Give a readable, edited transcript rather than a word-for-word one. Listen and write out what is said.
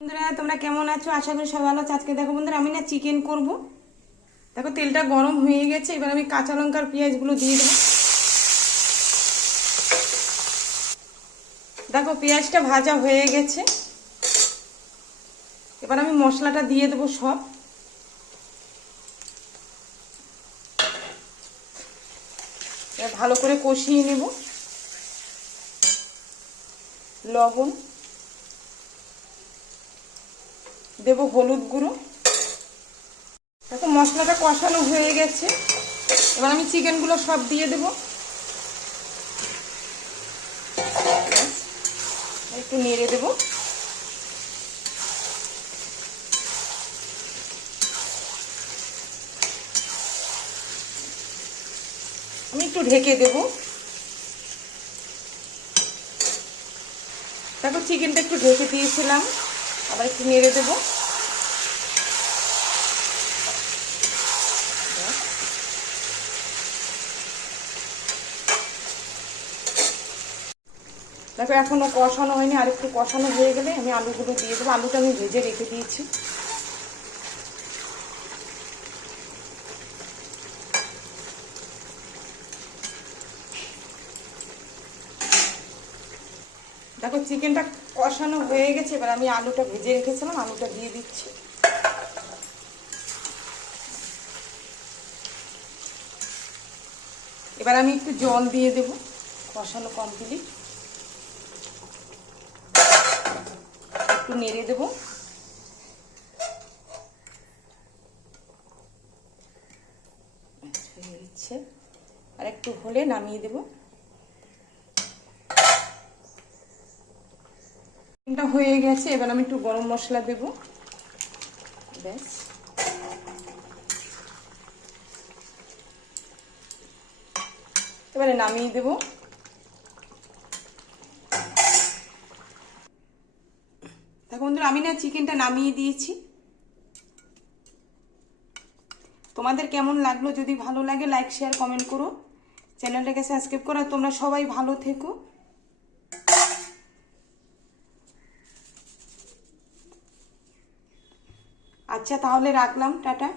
বন্ধুরা তোমরা কেমন আছো? আশা করি সবাই ভালো আছো। আজকে দেখো বন্ধুরা আমি না চিকেন করব। দেখো তেলটা গরম হয়ে গেছে, এবার আমি কাঁচা লঙ্কার পেঁয়াজগুলো দিয়ে দেবো। দেখো পেঁয়াজটা ভাজা হয়ে গেছে, এবার আমি মশলাটা দিয়ে দেবো সব। এবার ভালো করে কষিয়ে নেব। লবণ দেবো, হলুদ গুঁড়ো। দেখো মশলাটা কষানো হয়ে গেছে, এবার আমি চিকেনগুলো সব দিয়ে দেবো। একটু নেড়ে দেবো। আমি একটু ঢেকে দেবো। দেখো চিকেনটা একটু ঢেকে দিয়েছিলাম, আবার একটু নেড়ে দেবো। দেখো এখনো কষানো হয়নি, আর একটু কষানো হয়ে গেলে আমি আলুগুলো দিয়ে দেবো। আলুটা আমি ভেজে রেখে দিয়েছি। দেখো চিকেনটা কষানো হয়ে গেছে, এবার আমি আলুটা ভেজে রেখেছিলাম, আলুটা দিয়ে দিচ্ছি। এবার আমি একটু জল দিয়ে দেবো। কষানো কমপ্লিট, একটু নেড়ে দেবো। হয়ে গেছে, আর একটু হলে নামিয়ে দেবো। এটা হয়ে গেছে, এবার আমি একটু গরম মশলা দেবো। ব্যাস, এবারে নামিয়ে দেবো। দেখো বন্ধুরা আমি না চিকেনটা নামিয়ে দিয়েছি। তোমাদের কেমন লাগলো? যদি ভালো লাগে লাইক শেয়ার কমেন্ট করো, চ্যানেলটাকে সাবস্ক্রাইব করো। তোমরা সবাই ভালো থেকো। আচ্ছা তাহলে রাখলাম, টাটা।